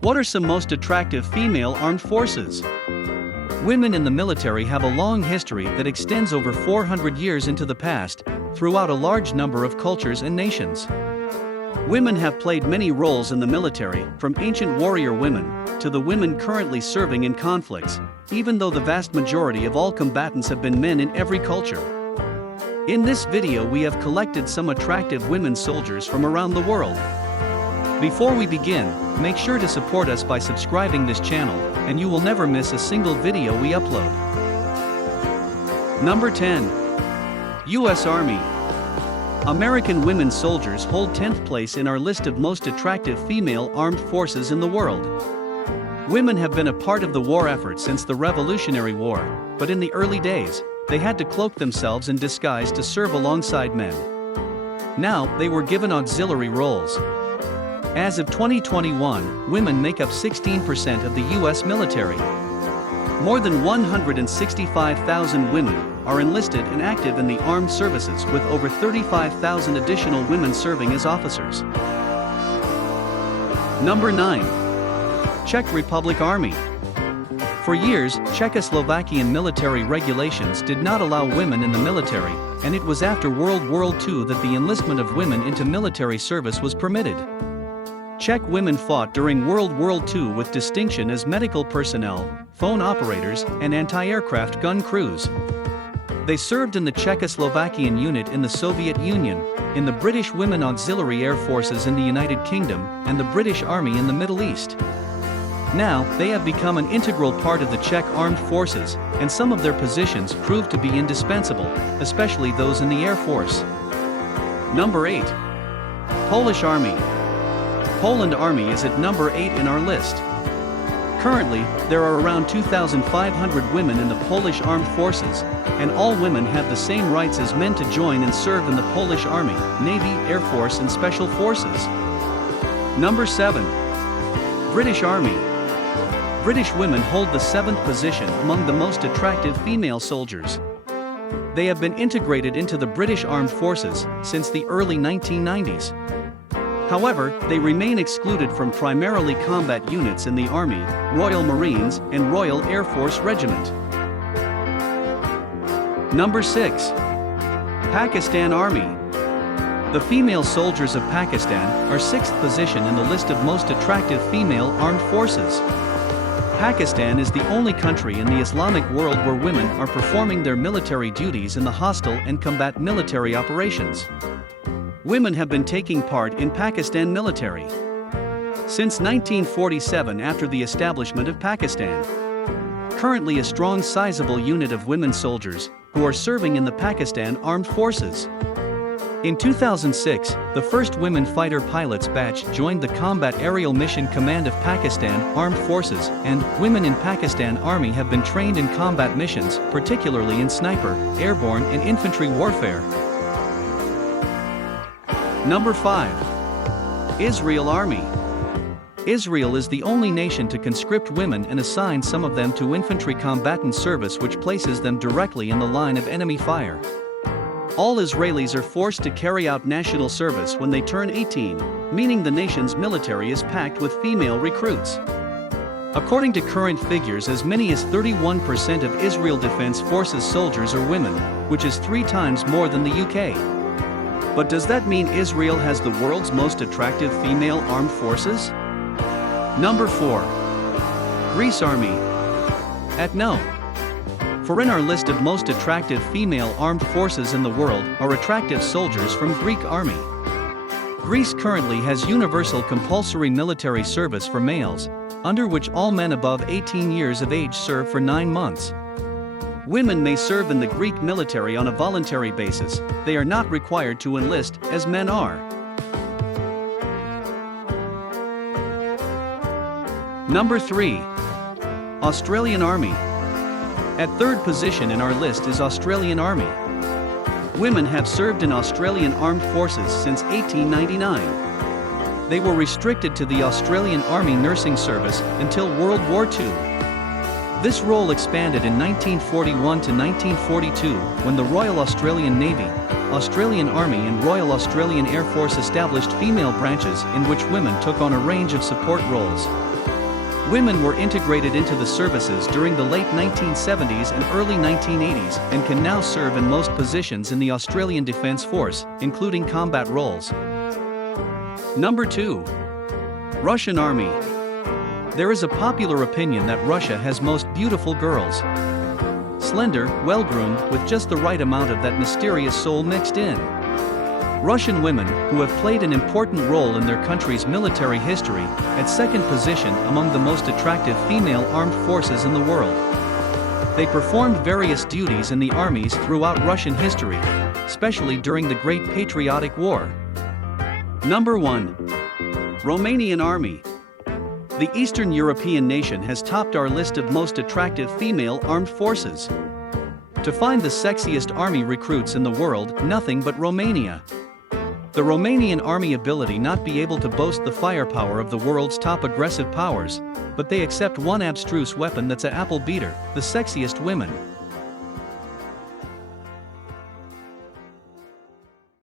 What are some most attractive female armed forces? Women in the military have a long history that extends over 400 years into the past, throughout a large number of cultures and nations. Women have played many roles in the military, from ancient warrior women to the women currently serving in conflicts, even though the vast majority of all combatants have been men in every culture. In this video we have collected some attractive women soldiers from around the world. Before we begin, make sure to support us by subscribing this channel, and you will never miss a single video we upload. Number 10. U.S. Army. American women soldiers hold 10th place in our list of most attractive female armed forces in the world. Women have been a part of the war effort since the Revolutionary War, but in the early days, they had to cloak themselves in disguise to serve alongside men. Now, they were given auxiliary roles. As of 2021, women make up 16% of the U.S. military. More than 165,000 women are enlisted and active in the armed services, with over 35,000 additional women serving as officers. Number 9. Czech Republic Army. For years, Czechoslovakian military regulations did not allow women in the military, and it was after World War II that the enlistment of women into military service was permitted. Czech women fought during World War II with distinction as medical personnel, phone operators, and anti-aircraft gun crews. They served in the Czechoslovakian unit in the Soviet Union, in the British Women Auxiliary Air Forces in the United Kingdom, and the British Army in the Middle East. Now, they have become an integral part of the Czech armed forces, and some of their positions prove to be indispensable, especially those in the Air Force. Number 8. Polish Army. Poland Army is at number 8 in our list. Currently, there are around 2,500 women in the Polish Armed Forces, and all women have the same rights as men to join and serve in the Polish Army, Navy, Air Force and Special Forces. Number 7. British Army. British women hold the 7th position among the most attractive female soldiers. They have been integrated into the British Armed Forces since the early 1990s. However, they remain excluded from primarily combat units in the Army, Royal Marines, and Royal Air Force Regiment. Number 6. Pakistan Army. The female soldiers of Pakistan are 6th position in the list of most attractive female armed forces. Pakistan is the only country in the Islamic world where women are performing their military duties in the hostile and combat military operations. Women have been taking part in Pakistan military since 1947, after the establishment of Pakistan. Currently a strong sizable unit of women soldiers who are serving in the Pakistan Armed Forces. In 2006, the first women fighter pilots batch joined the Combat Aerial Mission Command of Pakistan Armed Forces, and women in Pakistan Army have been trained in combat missions, particularly in sniper, airborne and infantry warfare. Number 5. Israel Army. Israel is the only nation to conscript women and assign some of them to infantry combatant service, which places them directly in the line of enemy fire. All Israelis are forced to carry out national service when they turn 18, meaning the nation's military is packed with female recruits. According to current figures, as many as 31% of Israel Defense Forces soldiers are women, which is 3 times more than the UK. But does that mean Israel has the world's most attractive female armed forces? Number 4. Greece Army. At no. For in our list of most attractive female armed forces in the world are attractive soldiers from Greek Army. Greece currently has universal compulsory military service for males, under which all men above 18 years of age serve for 9 months. Women may serve in the Greek military on a voluntary basis. They are not required to enlist, as men are. Number 3. Australian Army. At 3rd position in our list is Australian Army. Women have served in Australian Armed Forces since 1899. They were restricted to the Australian Army Nursing Service until World War II. This role expanded in 1941 to 1942 when the Royal Australian Navy, Australian Army and Royal Australian Air Force established female branches in which women took on a range of support roles. Women were integrated into the services during the late 1970s and early 1980s and can now serve in most positions in the Australian Defence Force, including combat roles. Number 2. Russian Army. There is a popular opinion that Russia has most beautiful girls. Slender, well-groomed, with just the right amount of that mysterious soul mixed in. Russian women, who have played an important role in their country's military history, at second position among the most attractive female armed forces in the world. They performed various duties in the armies throughout Russian history, especially during the Great Patriotic War. Number 1. Romanian Army. The Eastern European nation has topped our list of most attractive female armed forces. To find the sexiest army recruits in the world, nothing but Romania. The Romanian army ability not be able to boast the firepower of the world's top aggressive powers, but they accept one abstruse weapon that's a apple beater, the sexiest women.